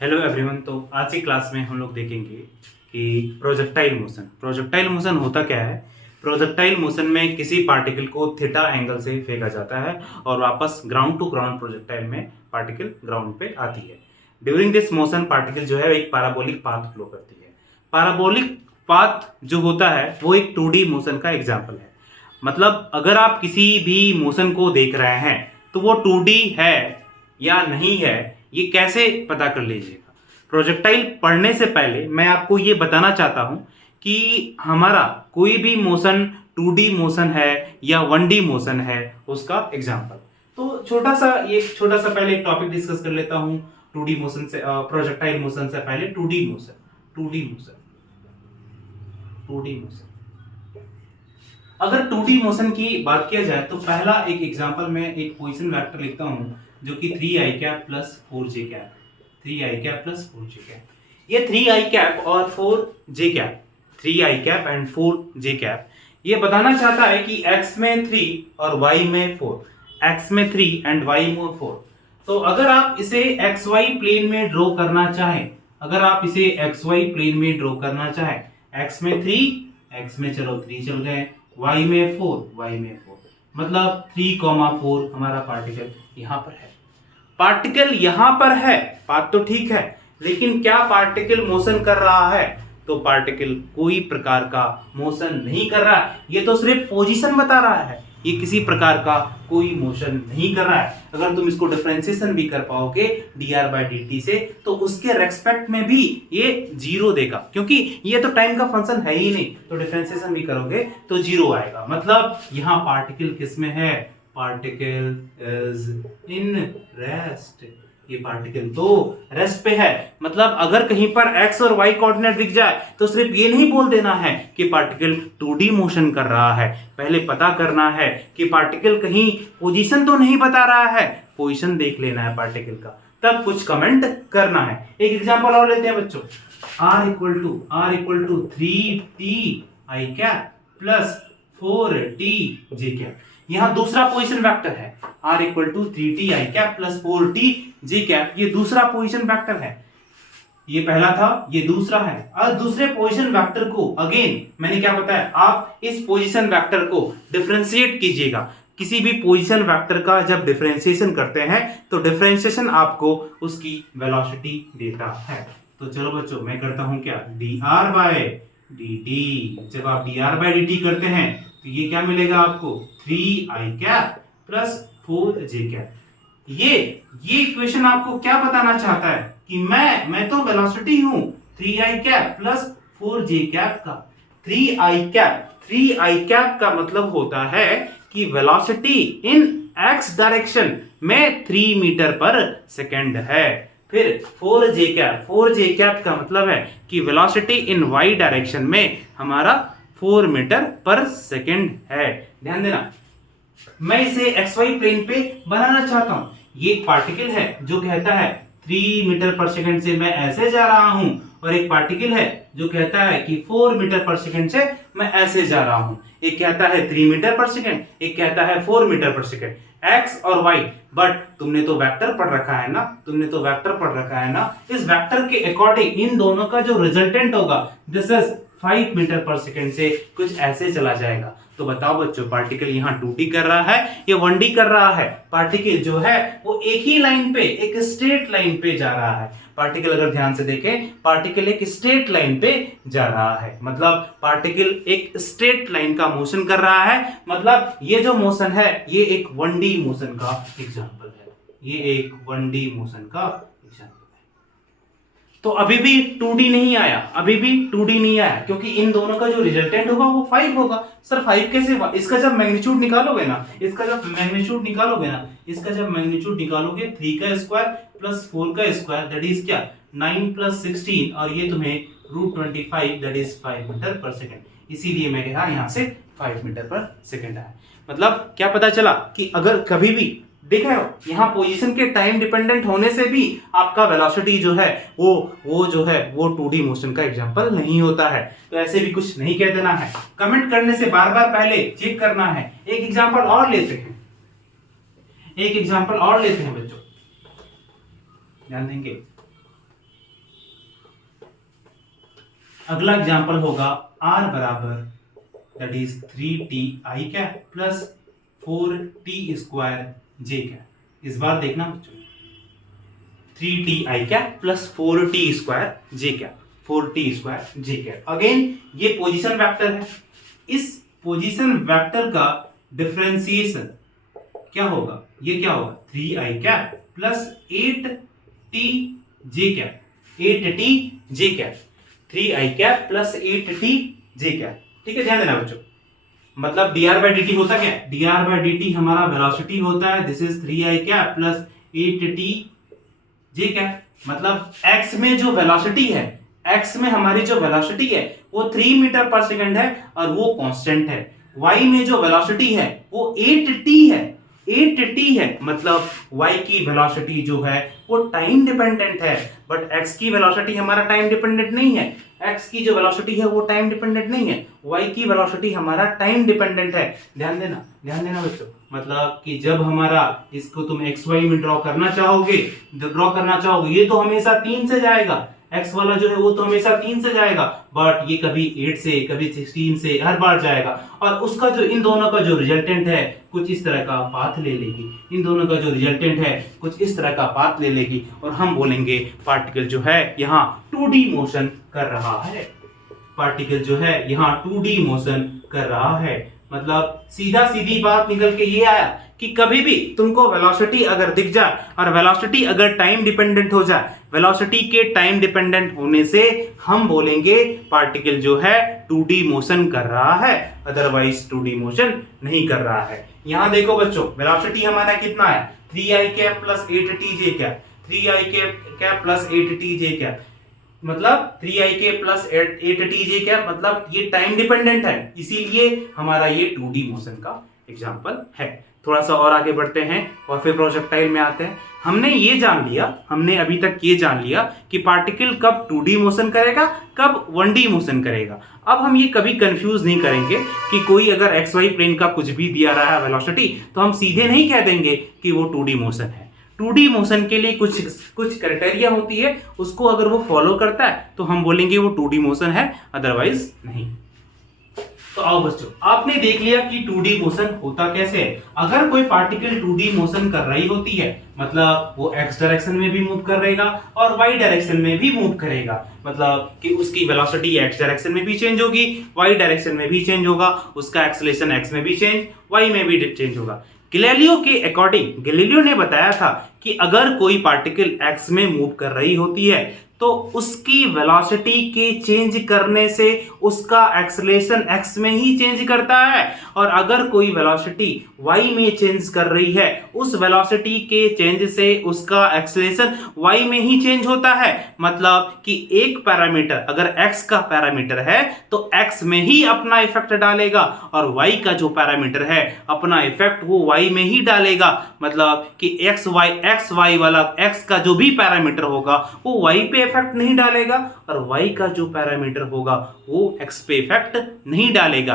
Hello everyone. तो आज की क्लास में हम लोग देखेंगे कि प्रोजेक्टाइल मोशन होता क्या है। प्रोजेक्टाइल मोशन में किसी पार्टिकल को थीटा एंगल से फेंका जाता है और वापस ग्राउंड टू ग्राउंड प्रोजेक्टाइल में पार्टिकल ग्राउंड पे आती है। ड्यूरिंग दिस मोशन पार्टिकल जो है एक पैराबोलिक पाथ फ्लो करती है। पैराबोलिक पाथ जो होता है वो एक 2D मोशन का एग्जाम्पल है। मतलब अगर आप किसी भी मोशन को देख रहे हैं तो वो 2D है या नहीं है, ये कैसे पता कर लीजिएगा। प्रोजेक्टाइल पढ़ने से पहले मैं आपको ये बताना चाहता हूं कि हमारा कोई भी मोशन 2D मोशन है या 1D मोशन है, उसका एग्जाम्पल। तो छोटा सा पहले एक टॉपिक डिस्कस कर लेता हूं। 2D मोशन से प्रोजेक्टाइल मोशन से पहले 2D motion 2D motion 2D motion अगर 2D मोशन की बात किया जाए तो पहला एक एग्जांपल में एक पोजीशन वेक्टर लिखता हूं जो कि 3i cap plus 4j cap 3i cap plus 4j cap. ये 3i कैप और 4j cap 3i cap and 4j cap ये बताना चाहता है कि x में 3 और y में 4, x में 3 एंड y में 4। तो अगर आप इसे xy प्लेन में ड्रॉ करना चाहें, अगर आप इसे xy प्लेन में ड्रॉ करना चाहें, x में 3, x में चलो 3 चल गए, y में 4, y में 4, मतलब 3,4 हमारा पार्टिकल यहां पर है। पार्टिकल यहां पर है, बात तो ठीक है, लेकिन क्या पार्टिकल मोशन कर रहा है? तो पार्टिकल कोई प्रकार का मोशन नहीं कर रहा है, ये तो सिर्फ पोजीशन बता रहा है, ये किसी प्रकार का कोई मोशन नहीं कर रहा है। अगर तुम इसको डिफरेंशिएशन भी कर पाओगे dr/dt से तो उसके रेस्पेक्ट में भी ये जीरो देगा, क्योंकि ये तो टाइम का फंक्शन है ही नहीं। तो डिफरेंशिएशन भी करोगे तो जीरो आएगा। मतलब यहां पार्टिकल किस में है? Particle is in rest. ये पार्टिकल तो रेस्ट पे है। मतलब अगर कहीं पर x और y कोऑर्डिनेट दिख जाए तो सिर्फ ये नहीं बोल देना है कि पार्टिकल 2D मोशन कर रहा है, पहले पता करना है कि पार्टिकल कहीं पोजीशन तो नहीं बता रहा है, पोजीशन देख लेना है पार्टिकल का, तब कुछ कमेंट करना है। एक एग्जांपल और लेते हैं बच्चों। r = 3t i cap plus 4t j cap. यहां दूसरा पोजीशन वेक्टर है r = 3t i cap plus 4t j cap. ये दूसरा पोजीशन वेक्टर है, ये पहला था, ये दूसरा है। और दूसरे पोजीशन वेक्टर को अगेन मैंने क्या बताया, आप इस पोजीशन वेक्टर को डिफरेंशिएट कीजिएगा। किसी भी पोजीशन वेक्टर का जब डिफरेंशिएशन करते हैं तो डिफरेंशिएशन आपको उसकी वेलोसिटी देता है। तो चलो बच्चों मैं करता हूं क्या, dr/dt। जब आप dr/dt करते हैं तो ये क्या मिलेगा आपको, 3i cap plus 4j cap. ये इक्वेशन आपको क्या बताना चाहता है कि मैं तो वेलोसिटी हूं 3i cap plus 4j cap का। 3i कैप का मतलब होता है कि वेलोसिटी इन x डायरेक्शन में 3 मीटर पर सेकेंड है। फिर 4j कैप का मतलब है कि वेलोसिटी इन y डायरेक्शन में हमारा 4 मीटर पर सेकेंड है। ध्यान देना, मैं इसे xy प्लेन पे बनाना चाहता हूं। ये एक पार्टिकल है जो कहता है 3 मीटर पर सेकंड से मैं ऐसे जा रहा हूं, और एक पार्टिकल है जो कहता है कि 4 मीटर पर सेकंड से मैं ऐसे जा रहा हूं। एक कहता है 3 मीटर पर सेकंड, एक कहता है 4 मीटर पर सेकंड, x और y। बट तुमने तो वेक्टर पढ़ रखा है ना, इस वेक्टर के अकॉर्डिंग इन दोनों का जो रिजल्टेंट होगा दिस इज 5 मीटर पर सेकंड से कुछ ऐसे चला जाएगा। तो बताओ बच्चों, पार्टिकल यहाँ 2D कर रहा है या 1D कर रहा है? पार्टिकल जो है वो एक ही लाइन पे, एक स्ट्रेट लाइन पे जा रहा है। पार्टिकल अगर ध्यान से देखें, पार्टिकल एक स्ट्रेट लाइन पे जा रहा है, मतलब पार्टिकल एक स्ट्रेट लाइन का मोशन कर रहा है। मतलब ये जो मोशन है ये एक 1D मोशन का एग्जांपल है, ये एक 1D मोशन का एग्जांपल। तो अभी भी 2D नहीं आया, क्योंकि इन दोनों का जो रिजल्टेंट होगा वो 5 होगा। सर 5 कैसे हुआ? इसका जब मैग्नीट्यूड निकालोगे ना, इसका जब मैग्नीट्यूड निकालोगे 3 का स्क्वायर प्लस 4 का स्क्वायर दैट इज क्या, 9 प्लस 16, और ये तुम्हें √25 दैट इज 5 मीटर पर सेकंड। इसीलिए मैं कहा यहाँ से 5 मीटर पर सेकंड आया। मतलब क्या पता चला कि अगर कभी भी देखा हो यहाँ पोजीशन के टाइम डिपेंडेंट होने से भी आपका वेलोसिटी जो है वो 2D मोशन का एग्जांपल नहीं होता है। तो ऐसे भी कुछ नहीं कह देना है, कमेंट करने से बार बार पहले चेक करना है। एक एग्जांपल और लेते हैं बच्चों, ध्यान देंगे। अगला एग्जाम्पल होगा r बराबर that is 3ti cap plus 4t square j cap. इस बार देखना बच्चों, 3ti cap plus 4t square j cap, 4t square j cap. Again ये पोजीशन वेक्टर है, इस पोजीशन वेक्टर का डिफरेंशिएशन क्या होगा, ये क्या होगा 3i cap plus 8t j cap, 8t j cap, 3i cap plus 8t j cap. ठीक है, ध्यान देना बच्चों, मतलब dr बाई dt होता क्या है, dr बाई dt हमारा वेलोसिटी होता है, this is 3i cap plus 8t j cap. मतलब x में जो वेलोसिटी है, x में हमारी जो वेलोसिटी है वो 3 मीटर पर सेकंड है और वो कांस्टेंट है। y में जो वेलोसिटी है वो 8t है, 8t है, मतलब y की वेलोसिटी जो है वो टाइम डिपेंडेंट है, बट x की वेलोसिटी हमारा टाइम डिपेंडेंट नहीं है। x की जो वेलोसिटी है वो टाइम डिपेंडेंट नहीं है, y की वेलोसिटी हमारा टाइम डिपेंडेंट है। ध्यान देना बच्चों, मतलब कि जब हमारा इसको तुम xy में ड्रॉ करना चाहोगे, ये तो हमेशा 3 से जाएगा, x वाला जो है वो तो हमेशा 3 से जाएगा, बट ये कभी 8 से, कभी 16 से हर बार जाएगा, और उसका जो इन दोनों का जो रिजल्टेंट है कुछ इस तरह का पाथ ले लेगी, इन दोनों का जो रिजल्टेंट है कुछ इस तरह का पाथ ले लेगी, और हम बोलेंगे पार्टिकल जो है यहाँ 2D मोशन कर रहा है, पार्टिकल जो है यहाँ 2D मोशन कर रहा है। मतलब सीधी बात निकल के ये आया कि कभी भी तुमको वेलोसिटी अगर दिख जाए और वेलोसिटी अगर टाइम डिपेंडेंट हो जाए, वेलोसिटी के टाइम डिपेंडेंट होने से हम बोलेंगे पार्टिकल जो है 2D मोशन कर रहा है, अदरवाइज 2D मोशन नहीं कर रहा है। यहां देखो बच्चों, वेलोसिटी हमारा कितना है 3i cap plus 8t j cap, 3i cap plus 8t j cap, मतलब 3i के प्लस 8t j कैप, मतलब ये टाइम डिपेंडेंट है, इसीलिए हमारा ये 2D मोशन का एग्जांपल है। थोड़ा सा और आगे बढ़ते हैं और फिर प्रोजेक्टाइल में आते हैं। हमने अभी तक ये जान लिया कि पार्टिकल कब 2D मोशन करेगा, कब 1D मोशन करेगा। अब हम ये कभी कंफ्यूज नहीं करेंगे कि कोई अगर XY प्लेन का कुछ भी दिया रहा है वेलोसिटी, तो हम सीधे नहीं कह देंगे कि वो 2D मोशन है। 2D मोशन के लिए कुछ क्राइटेरिया होती है, उसको अगर वो फॉलो करता है तो हम बोलेंगे वो 2D मोशन है, अदरवाइज नहीं। तो आओ बच्चों, आपने देख लिया कि 2D मोशन होता कैसे है। अगर कोई पार्टिकल 2D मोशन कर रही होती है, मतलब वो x डायरेक्शन में भी मूव कर रहेगा और y डायरेक्शन में भी मूव करेगा, मतलब कि उसकी वेलोसिटी x डायरेक्शन में भी चेंज होगी, y डायरेक्शन में भी चेंज होगा, उसका एक्सेलरेशन x में भी चेंज, y में भी चेंज होगा। गैलीलियो के अकॉर्डिंग, गैलीलियो ने बताया था कि अगर कोई पार्टिकल x में मूव कर रही होती है तो उसकी वेलोसिटी के चेंज करने से उसका एक्सेलरेशन x में ही चेंज करता है, और अगर कोई वेलोसिटी y में चेंज कर रही है, उस वेलोसिटी के चेंज से उसका एक्सेलरेशन y में ही चेंज होता है। मतलब कि एक पैरामीटर अगर x का पैरामीटर है तो x में ही अपना इफेक्ट डालेगा, और y का जो पैरामीटर है अपना इफेक्ट वो y में ही डालेगा। मतलब कि xy वाला x का जो भी पैरामीटर होगा वो y पे इफेक्ट नहीं डालेगा, और y का जो पैरामीटर होगा वो x पे इफेक्ट नहीं डालेगा।